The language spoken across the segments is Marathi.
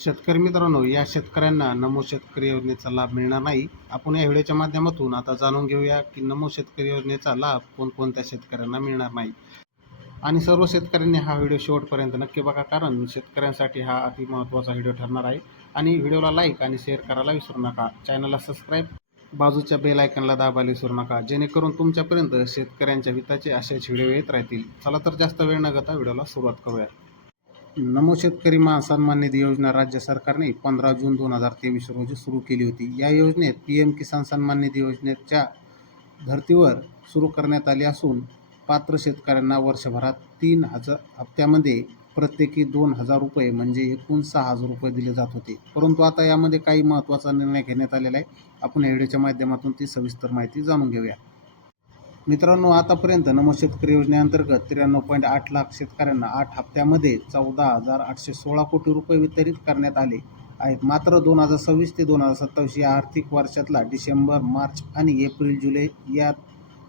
शेतकरी मित्रांनो, या शेतकऱ्यांना नमो शेतकरी योजनेचा लाभ मिळणार नाही. आपण या व्हिडिओच्या माध्यमातून आता जाणून घेऊया की नमो शेतकरी योजनेचा लाभ कोणकोणत्या शेतकऱ्यांना मिळणार नाही. आणि सर्व शेतकऱ्यांनी हा व्हिडिओ शेवटपर्यंत नक्की बघा, कारण शेतकऱ्यांसाठी हा अति महत्त्वाचा व्हिडिओ ठरणार आहे. आणि व्हिडिओला लाईक आणि शेअर करायला विसरू नका. चॅनलला सबस्क्राईब, बाजूच्या बेल आयकॉनला दाबायला विसरू नका, जेणेकरून तुमच्यापर्यंत शेतकऱ्यांच्या हिताचे असेच व्हिडिओ येत राहतील. चला तर जास्त वेळ न घेता व्हिडिओला सुरुवात करूया. नमो शेतकरी महासन्मान निधी योजना राज्य सरकारने 15 जून 2023 रोजी सुरू केली होती. या योजनेत PM किसान सन्मान निधी योजनेच्या धर्तीवर सुरू करण्यात आली असून पात्र शेतकऱ्यांना वर्षभरात 3 हप्त्यामध्ये प्रत्येकी 2,000 रुपये म्हणजे एकूण 6,000 रुपये दिले जात होते. परंतु आता यामध्ये काही महत्त्वाचा निर्णय घेण्यात आलेला आहे. आपण या व्हिडिओच्या माध्यमातून ती सविस्तर माहिती जाणून घेऊया. मित्रांनो, आतापर्यंत नमो शेतकरी योजनेअंतर्गत 93.8 लाख शेतकऱ्यांना 8 हप्त्यामध्ये 14,816 कोटी रुपये वितरित करण्यात आले आहेत. मात्र 2026 ते 2027 या आर्थिक वर्षातला डिसेंबर, मार्च आणि एप्रिल-जुलै या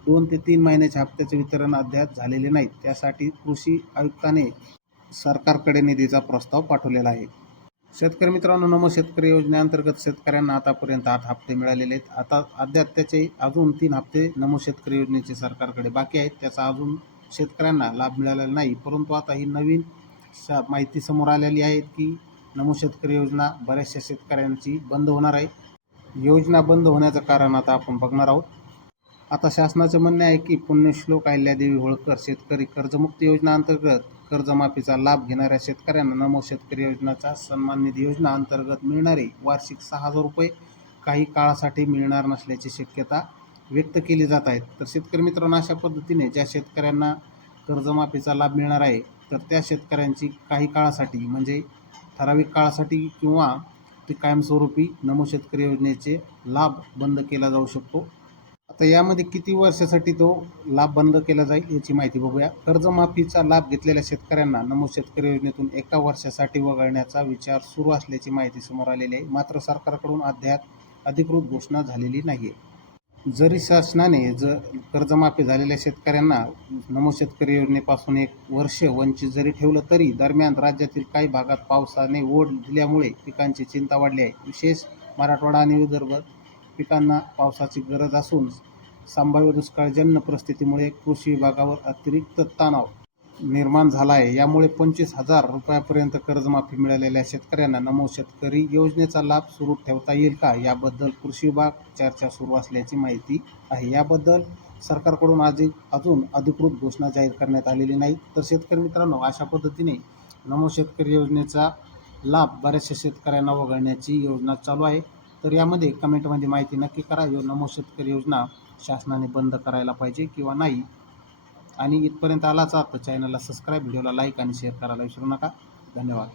2 ते 3 महिन्याच्या हप्त्याचे वितरण अद्याप झालेले नाहीत. त्यासाठी कृषी आयुक्ताने सरकारकडे निधीचा प्रस्ताव पाठवलेला आहे. शेतकरी मित्रांनो, नमो शेतकरी योजनेअंतर्गत शेतकऱ्यांना आतापर्यंत 8 हप्ते मिळालेले आहेत. आता अद्याप त्याचे अजून 3 हप्ते नमो शेतकरी योजनेचे सरकारकडे बाकी आहेत. त्याचा अजून शेतकऱ्यांना लाभ मिळालेला नाही. परंतु आता ही नवीन माहिती समोर आलेली आहे की नमो शेतकरी योजना बऱ्याचशा शेतकऱ्यांची बंद होणार आहे. योजना बंद होण्याचं कारण आता आपण बघणार आहोत. आता शासनाचे म्हणणे आहे की पुण्यश्लोक अहिल्यादेवी होळकर शेतकरी कर्जमुक्ती योजना अंतर्गत कर्जमाफीचा लाभ घेणाऱ्या शेतकऱ्यांना नमो शेतकरी योजनाचा सन्मान निधी योजना अंतर्गत मिळणारे वार्षिक 6,000 रुपये काही काळासाठी मिळणार नसल्याची शक्यता व्यक्त केली जात आहे. तर शेतकरी मित्रांनो, अशा पद्धतीने ज्या शेतकऱ्यांना कर्जमाफीचा लाभ मिळणार आहे, तर त्या शेतकऱ्यांची काही काळासाठी म्हणजे ठराविक काळासाठी किंवा ती कायमस्वरूपी नमो शेतकरी योजनेचे लाभ बंद केला जाऊ शकतो. आता यामध्ये किती वर्षासाठी तो लाभ बंद केला जाईल याची माहिती बघूया. कर्जमाफीचा लाभ घेतलेल्या शेतकऱ्यांना नमो शेतकरी योजनेतून 1 वर्षासाठी वगळण्याचा विचार सुरू असल्याची माहिती समोर आलेली आहे. मात्र सरकारकडून अद्याप अधिकृत घोषणा झालेली नाही आहे. जरी शासनाने कर्जमाफी झालेल्या शेतकऱ्यांना नमो शेतकरी योजनेपासून 1 वर्ष वंचित जरी ठेवलं, तरी दरम्यान राज्यातील काही भागात पावसाने ओढ दिल्यामुळे पिकांची चिंता वाढली आहे. विशेष मराठवाडा आणि विदर्भ पिकांना पावसाची गरज असून संभाव्य दुष्काळजन्य परिस्थितीमुळे कृषी विभागावर अतिरिक्त तणाव निर्माण झाला आहे. यामुळे 25,000 रुपयापर्यंत कर्जमाफी मिळालेल्या शेतकऱ्यांना नमो शेतकरी योजनेचा लाभ सुरू ठेवता येईल का, याबद्दल कृषी विभाग चर्चा सुरू असल्याची माहिती आहे. याबद्दल सरकारकडून अजून अधिकृत घोषणा जाहीर करण्यात आलेली नाही. तर शेतकरी मित्रांनो, अशा पद्धतीने नमो शेतकरी योजनेचा लाभ बऱ्याचशा शेतकऱ्यांना वगळण्याची योजना चालू आहे. तर यामध्ये कमेंटमध्ये माहिती नक्की करा, नमो शेतकरी योजना शासनाने बंद करायला पाहिजे किंवा नाही. आणि इथपर्यंत आलाच आहात तर चॅनलला सबस्क्राईब, व्हिडिओला लाईक आणि शेअर करायला विसरू नका. धन्यवाद.